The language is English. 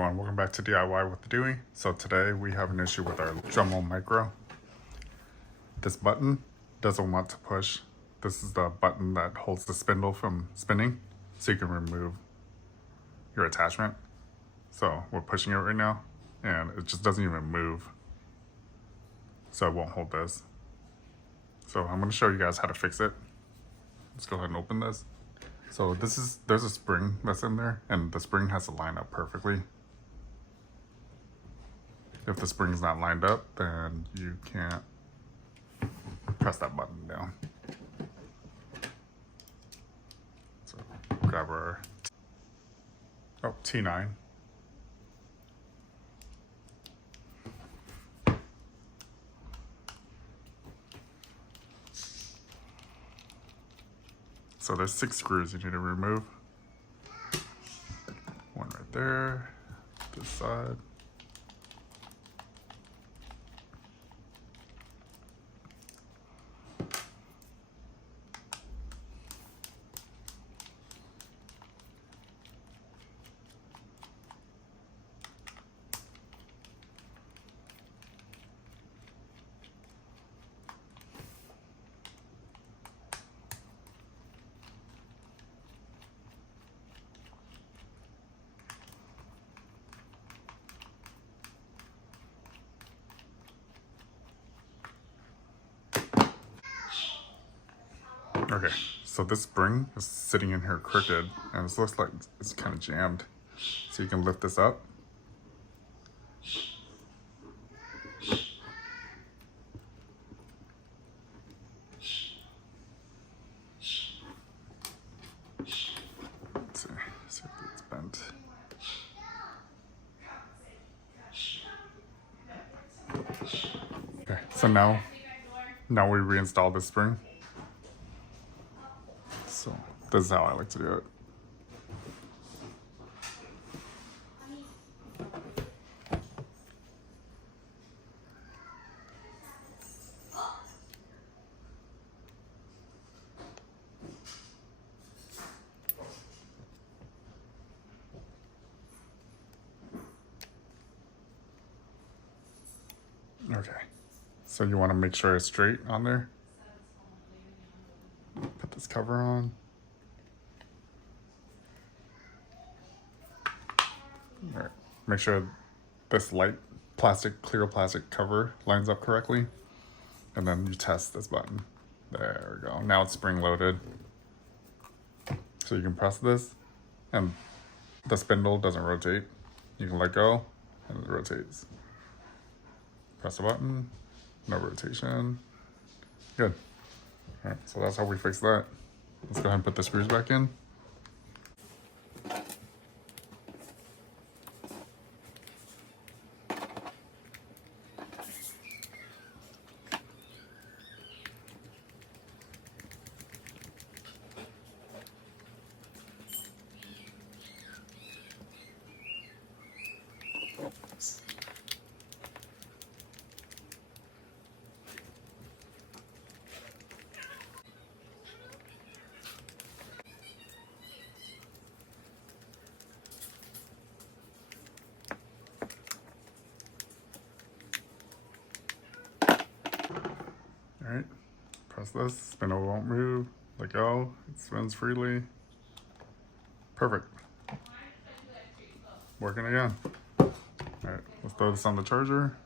everyone, welcome back to DIY with the Dewey. So today we have an issue with our DREMEL Micro. This button doesn't want to push. This is the button that holds the spindle from spinning so you can remove your attachment. So we're pushing it right now and it just doesn't even move. So it won't hold this. So I'm going to show you guys how to fix it. Let's go ahead and open this. So there's a spring that's in there and the spring has to line up perfectly. If the spring's not lined up, then you can't press that button down. So grab our T9. So there's 6 screws you need to remove. One right there, this side. Okay, so this spring is sitting in here crooked and it looks like it's kind of jammed. So you can lift this up. Let's see if it's bent. Okay, so now we reinstall the spring. So this is how I like to do it. Okay, so you want to make sure it's straight on there. Put this cover on. All right. Make sure this light clear plastic cover lines up correctly. And then you test this button. There we go. Now it's spring loaded. So you can press this and the spindle doesn't rotate. You can let go and it rotates. Press the button, no rotation. Good. All right, so that's how we fix that. Let's go ahead and put the screws back in. All right, press this, spindle won't move, let go, it spins freely. Perfect. Working again. All right, let's throw this on the charger.